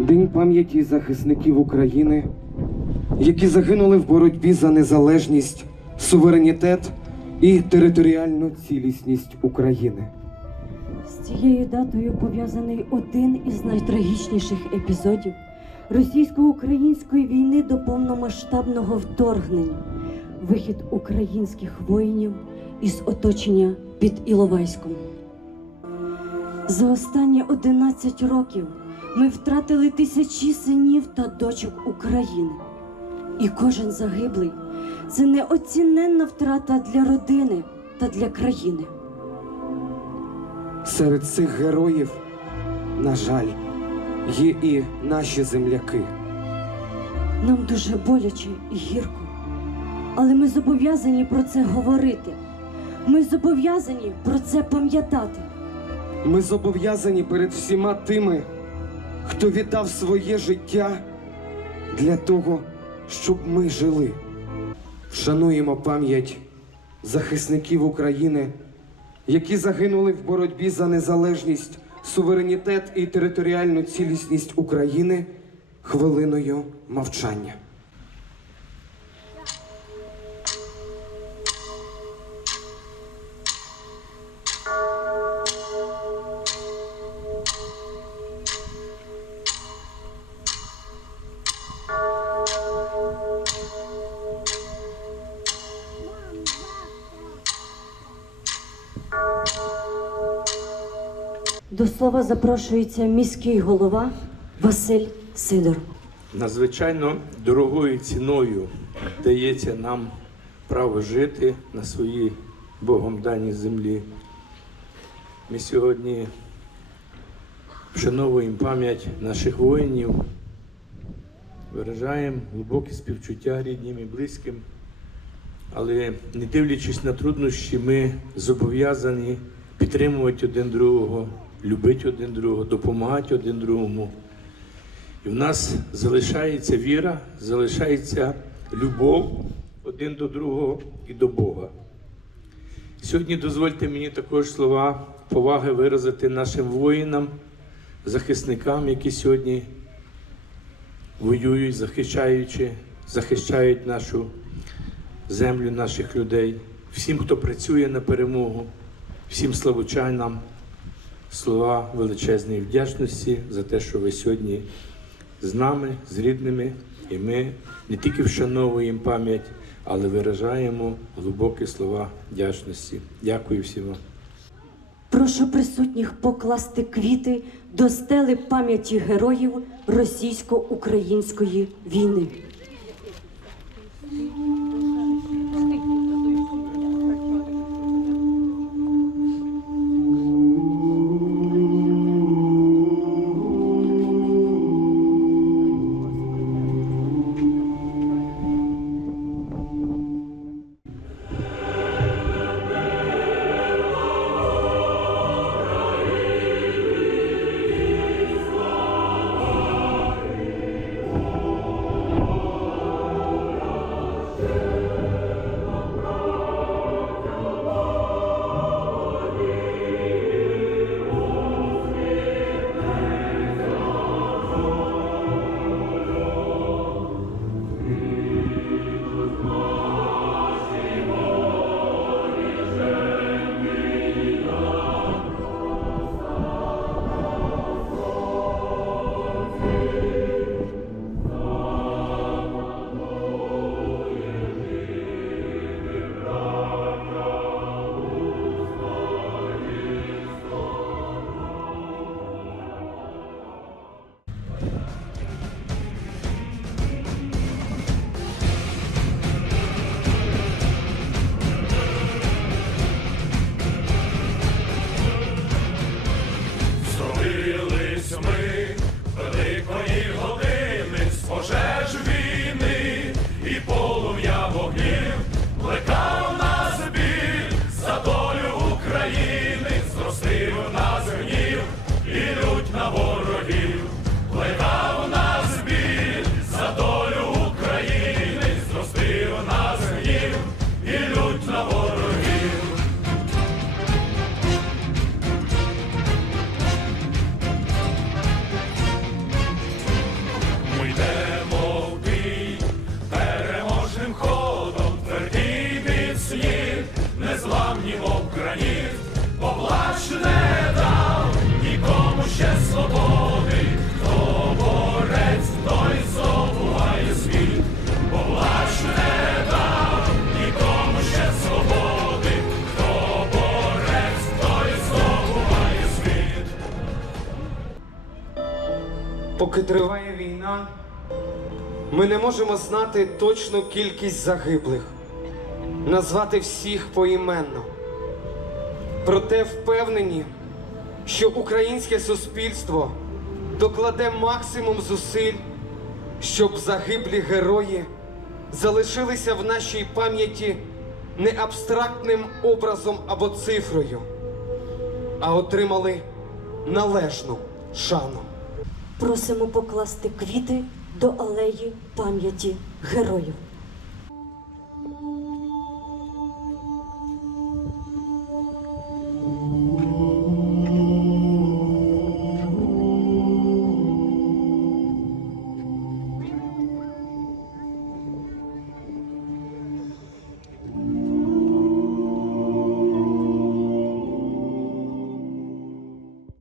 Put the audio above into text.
День пам'яті захисників України, які загинули в боротьбі за незалежність, суверенітет і територіальну цілісність України. З цією датою пов'язаний один із найтрагічніших епізодів російсько-української війни до повномасштабного вторгнення, вихід українських воїнів із оточення під Іловайськом. За останні 11 років ми втратили тисячі синів та дочок України. І кожен загиблий це неоціненна втрата для родини та для країни. Серед цих героїв, на жаль, є і наші земляки. Нам дуже боляче і гірко, але ми зобов'язані про це говорити. Ми зобов'язані про це пам'ятати. Ми зобов'язані перед всіма тими, хто віддав своє життя для того, щоб ми жили. Вшануємо пам'ять захисників України, які загинули в боротьбі за незалежність, суверенітет і територіальну цілісність України хвилиною мовчання. До слова запрошується міський голова Василь Сидор. Надзвичайно дорогою ціною дається нам право жити на своїй Богом даній землі. Ми сьогодні вшановуємо пам'ять наших воїнів, виражаємо глибоке співчуття рідним і близьким, але не дивлячись на труднощі, ми зобов'язані підтримувати один другого, любити один другого, допомагати один другому. І в нас залишається віра, залишається любов один до другого і до Бога. Сьогодні дозвольте мені також слова поваги виразити нашим воїнам, захисникам, які сьогодні воюють, захищаючи, захищають нашу землю, наших людей, всім, хто працює на перемогу, всім славучанам слова величезної вдячності за те, що ви сьогодні з нами, з рідними, і ми не тільки вшановуємо пам'ять, але виражаємо глибокі слова вдячності. Дякую всім. Прошу присутніх покласти квіти до стели пам'яті героїв російсько-української війни. Поки триває війна, ми не можемо знати точну кількість загиблих, назвати всіх поіменно. Проте впевнені, що українське суспільство докладе максимум зусиль, щоб загиблі герої залишилися в нашій пам'яті не абстрактним образом або цифрою, а отримали належну шану. Просимо покласти квіти до алеї пам'яті героїв.